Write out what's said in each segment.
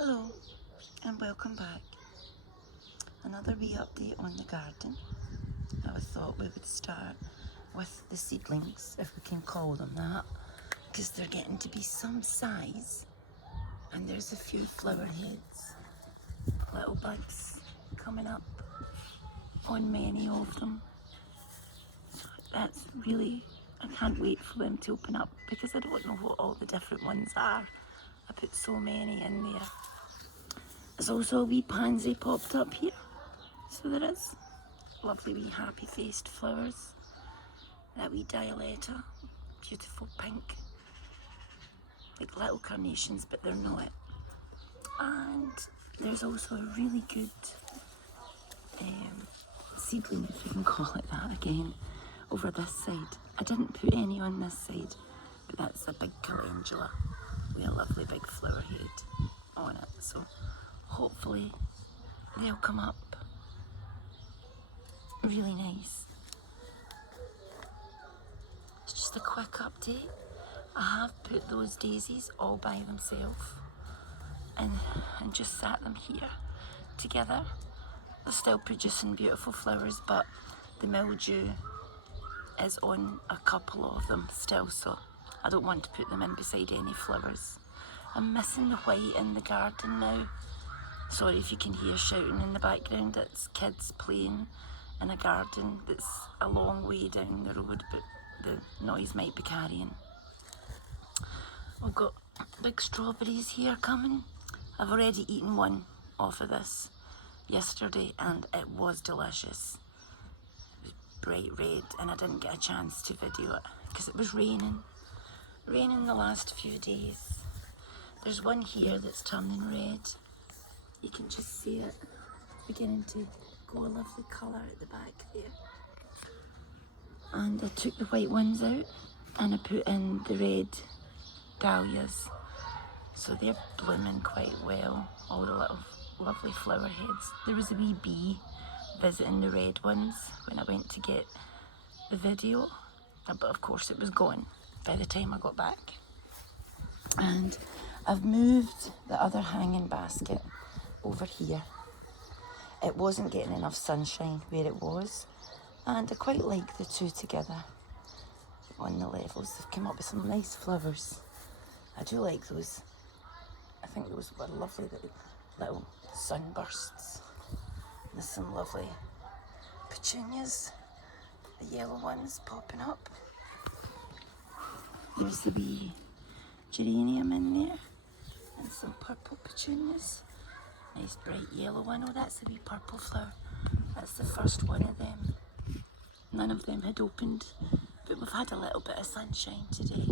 Hello and welcome back. Another wee update on the garden. I thought we would start with the seedlings, if we can call them that, because they're getting to be some size and there's a few flower heads, little buds coming up on many of them. So that's really, I can't wait for them to open up because I don't know what all the different ones are. I put so many in there. There's also a wee pansy popped up here. So there is lovely wee happy faced flowers. That wee dialetta, beautiful pink, like little carnations, but they're not. And there's also a really good seedling, if you can call it that again, over this side. I didn't put any on this side, but that's a big calendula with a lovely big flower head on it. So hopefully they'll come up really nice. It's just a quick update. I have put those daisies all by themselves and just sat them here together. They're still producing beautiful flowers, but the mildew is on a couple of them still, so I don't want to put them in beside any flowers. I'm missing the white in the garden now. Sorry if you can hear shouting in the background. It's kids playing in a garden that's a long way down the road, but the noise might be carrying. I've got big strawberries here coming. I've already eaten one off of this yesterday and it was delicious. It was bright red and I didn't get a chance to video it because it was raining the last few days. There's one here that's turning red. You can just see it beginning to go a lovely colour at the back there. And I took the white ones out and I put in the red dahlias. So they're blooming quite well, all the little lovely flower heads. There was a wee bee visiting the red ones when I went to get the video, but of course it was gone by the time I got back. And I've moved the other hanging basket over here. It wasn't getting enough sunshine where it was, and I quite like the two together on the levels. They've come up with some nice flowers. I do like those. I think those were lovely little sunbursts. There's some lovely petunias, the yellow ones popping up. There's the wee geranium in there and some purple petunias. Nice bright yellow one. Oh, that's the wee purple flower. That's the first one of them. None of them had opened, but we've had a little bit of sunshine today.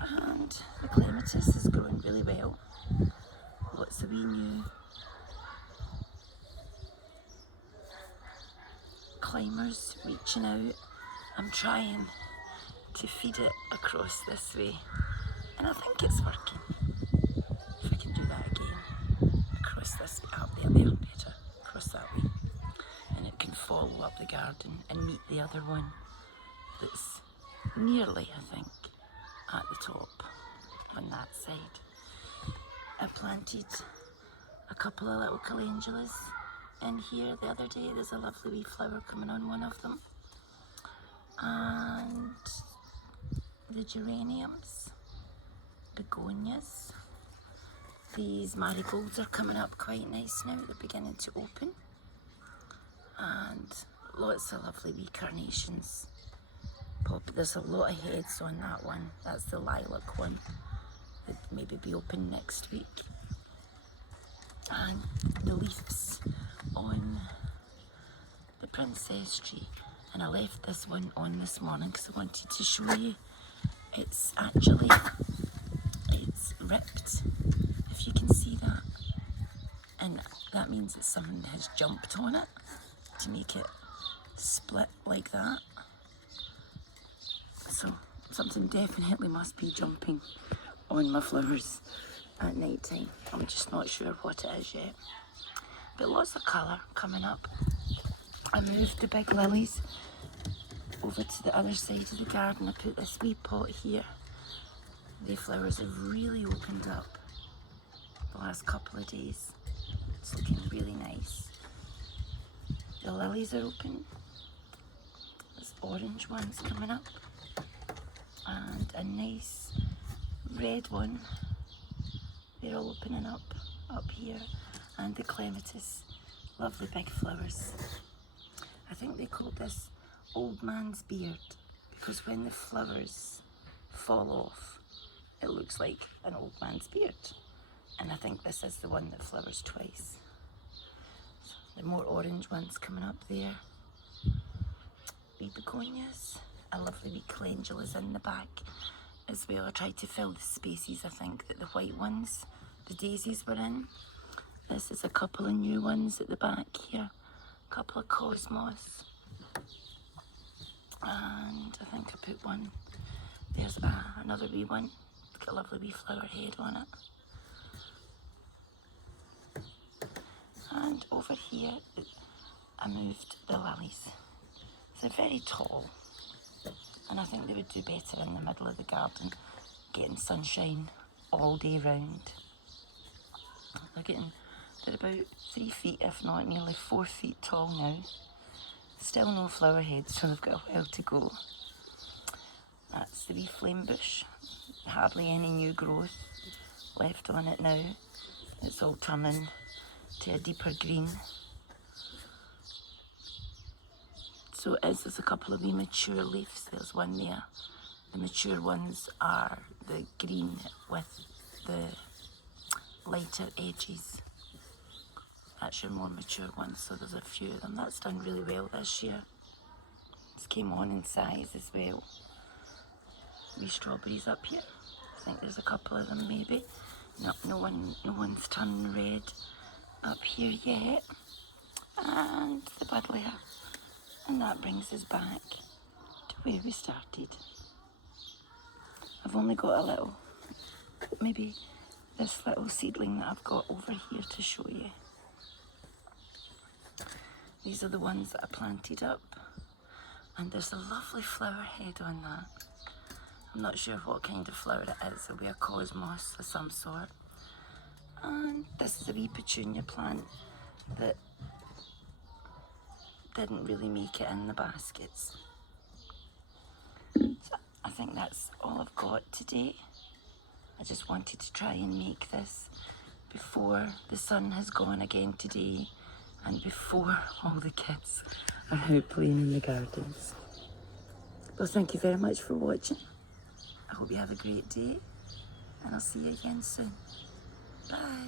And the clematis is growing really well. Lots of wee new climbers reaching out. I'm trying to feed it across this way, and I think it's working. If I can do that again, across this way, up there, better, across that way. And it can follow up the garden and meet the other one that's nearly, I think, at the top on that side. I planted a couple of little calendulas in here the other day. There's a lovely wee flower coming on one of them. And the geraniums, begonias. These marigolds are coming up quite nice now. They're beginning to open. And lots of lovely wee carnations. There's a lot of heads on that one. That's the lilac one. It'll maybe be open next week. And the leaves on the princess tree. And I left this one on this morning because I wanted to show you. It's ripped, if you can see that. And that means that someone has jumped on it to make it split like that. So something definitely must be jumping on my flowers at night time. I'm just not sure what it is yet. But lots of colour coming up. I moved the big lilies over to the other side of the garden. I put this wee pot here. The flowers have really opened up. the last couple of days. It's looking really nice. The lilies are open. There's orange ones coming up. And a nice red one. They're all opening up here. And the clematis. Lovely big flowers. I think they called this old man's beard because when the flowers fall off, it looks like an old man's beard. And I think this is the one that flowers twice. So there are more orange ones coming up there. Wee begonias. A lovely wee calendula's in the back as well. I tried to fill the spaces, I think, that the white ones, the daisies were in. This is a couple of new ones at the back here. A couple of cosmos. And I think I put one. There's another wee one. It's got a lovely wee flower head on it. And over here, I moved the lilies. They're very tall. And I think they would do better in the middle of the garden, getting sunshine all day round. They're about 3 feet, if not nearly 4 feet tall now. Still no flower heads, so they've got a while to go. That's the wee flame bush. Hardly any new growth left on it now. It's all turning to a deeper green. So there's a couple of wee mature leaves. There's one there. The mature ones are the green with the lighter edges. That's your more mature ones, so there's a few of them. That's done really well this year. It's came on in size as well. Wee strawberries up here. I think there's a couple of them maybe. No one's turned red up here yet. And the buddleia. And that brings us back to where we started. I've only got a little, maybe this little seedling that I've got over here to show you. These are the ones that I planted up, and there's a lovely flower head on that. I'm not sure what kind of flower it is. It'll be a cosmos of some sort. And this is a wee petunia plant that didn't really make it in the baskets. So I think that's all I've got today. I just wanted to try and make this before the sun has gone again today and before all the kids are out playing in the gardens. Well, thank you very much for watching. I hope you have a great day and I'll see you again soon. Bye.